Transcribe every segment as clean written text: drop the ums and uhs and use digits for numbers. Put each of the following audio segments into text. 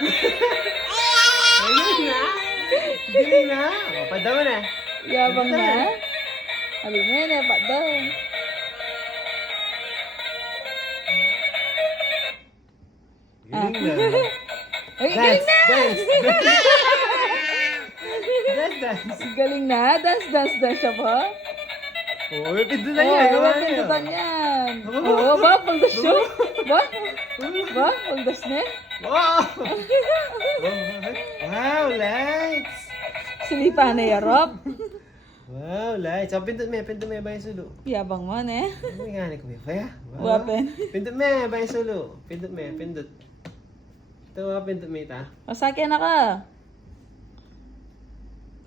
Galing na. Galing na. O, padaw na. Yabang na. Halin mo yan, pa daw. Galing na. Ay, galing na! Dance. Dance, dance. Galing na. Dance siya ba? Oo, pindutan Oo, niya. Gawa niya. pindutan yan. Oo, ba? Puldas siya? Ba? Ba? Puldas niya? Wow! Wow, lights! Silipa na yarap. Wow, lights. Oh, pindot me ba yung sulo? Yabang mo, ne? Ano nga ko ba? Kaya? Wapen. Pindot me ba yung sulo? Pindot me, pindot. Ito nga, pindot me ta. O, sakyan na ka.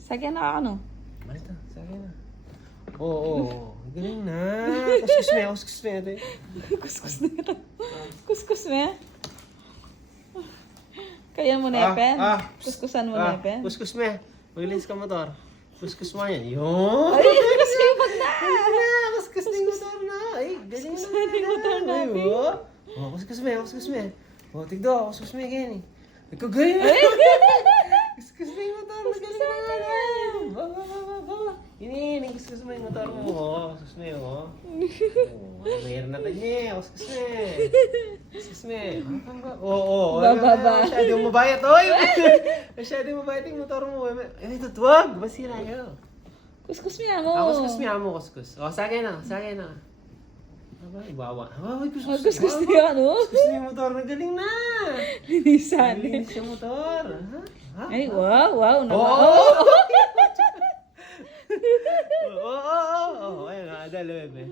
Sakyan na ka, ano? Malita, sa akin na. Oo. Galing na. Kuskus me. Ate. Kuskus na yan. Kuskus na yan. Kaya mo na pen? Kuskusan mo na pen? Kuskus me. Maglinis ka motor. Kuskus mo yan. Yun! Ay, kuskus na! Kuskus na yung motor na. Ay, galing na. Kuskus na yung motor natin. Oh, kuskus me. Oh, tigdo, kuskus me again. Nagkagaling na. Kuskus na yung motor. Magaling na nga. Ini, kuskus mo yung motor mo. Oh, kuskus me, oh. Mayroon na kanya. Kuskus me. Kuskus me. Oo. Bababa. Masyadong mabayat. Oy! Masyadong mabayat yung motor mo. Ay, tutwag. Masira yun. Kuskus mo yan mo. Kuskus me, amo kuskus. O, sa akin na. Aba, ibawa. Aba, kuskus. Kuskus na yan, oh. Kuskus na yung motor. Nagaling na. Linisan. Linis yung motor. Ha? Ay, wow. Oo! Oo. Ayun nga, dalo, bebe.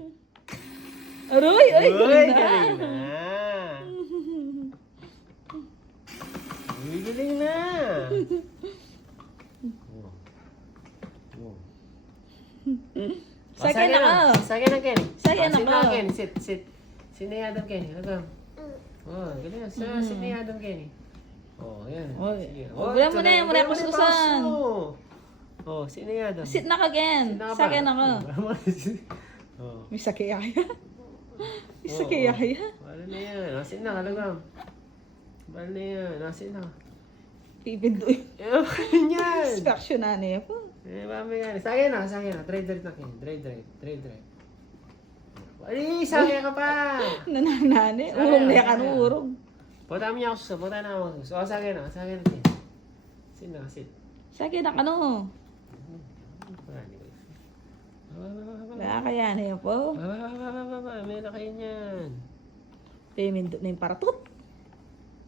Aroy, ay, Uy, galing na. galing na. Uy, galing na. Sakyan na ka. Sakyan na, Kenny. Sakyan na Sit ka. Kenny. Sit. Sino yung Adam, Kenny? Agam. Oh, galing na. Sino yung Adam, Kenny? Oh, yan. Oy. Sige. Wala mo na yan, wala Wala mo na yung kuskusan. pass mo. Oh, sino yung Adam? Sit na ka again. Sakyan na ka. Oh. May sakiyaya. May sakiyaya. Wala na yan. Nasin na, kalagam. Wala na yan. Nasin na. Pipindoy. Eh, yan. Inspection na niya po. Eh, mami yan. Sakyan na. Drive na kayo. Drive. Ay, sakyan ka pa. Nananani. Sakyan, Urong na yan sakyan. urong. Punta mo niya ako sa punta na ako. So, sakyan na. Sit na, sit. Sakyan na ka no. Wala kaya na yan po. Baba. May na kayo niyan. Payment na yung paratot.